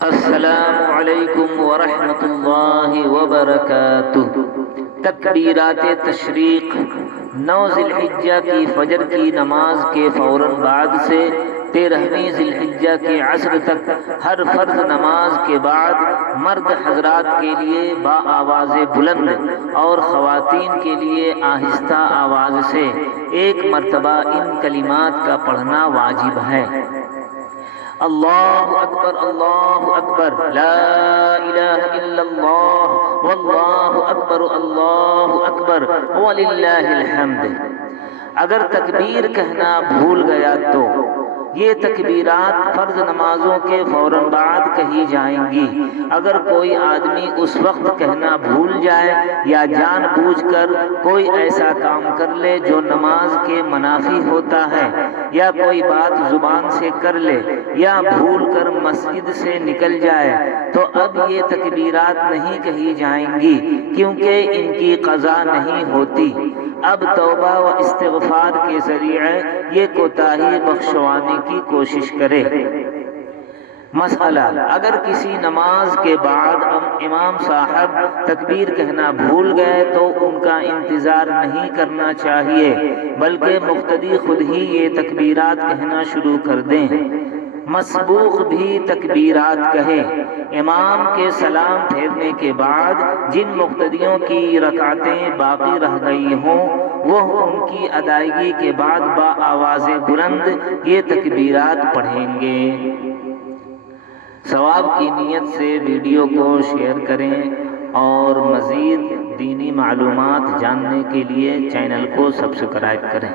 السلام علیکم ورحمۃ اللہ وبرکاتہ۔ تکبیرات تشریق 9 ذی الحجہ کی فجر کی نماز کے فوراً بعد سے 13ویں ذی الحجہ کے عصر تک ہر فرض نماز کے بعد مرد حضرات کے لیے با آواز بلند اور خواتین کے لیے آہستہ آواز سے ایک مرتبہ ان کلمات کا پڑھنا واجب ہے: اللہ اکبر لا الہ الا اللہ واللہ اکبر وللہ الحمد۔ اگر تکبیر کہنا بھول گیا تو یہ تکبیرات فرض نمازوں کے فوراً بعد کہی جائیں گی۔ اگر کوئی آدمی اس وقت کہنا بھول جائے یا جان بوجھ کر کوئی ایسا کام کر لے جو نماز کے منافی ہوتا ہے، یا کوئی بات زبان سے کر لے یا بھول کر مسجد سے نکل جائے، تو اب یہ تکبیرات نہیں کہی جائیں گی کیونکہ ان کی قضا نہیں ہوتی۔ اب توبہ و استغفار کے ذریعے یہ کوتاہی بخشوانے کی کوشش کرے۔ مسئلہ: اگر کسی نماز کے بعد امام صاحب تکبیر کہنا بھول گئے تو ان کا انتظار نہیں کرنا چاہیے، بلکہ مقتدی خود ہی یہ تکبیرات کہنا شروع کر دیں۔ مسبوق بھی تکبیرات کہے۔ امام کے سلام پھیرنے کے بعد جن مقتدیوں کی رکعتیں باقی رہ گئی ہوں وہ ان کی ادائیگی کے بعد با آواز بلند یہ تکبیرات پڑھیں گے۔ ثواب کی نیت سے ویڈیو کو شیئر کریں اور مزید دینی معلومات جاننے کے لیے چینل کو سبسکرائب کریں۔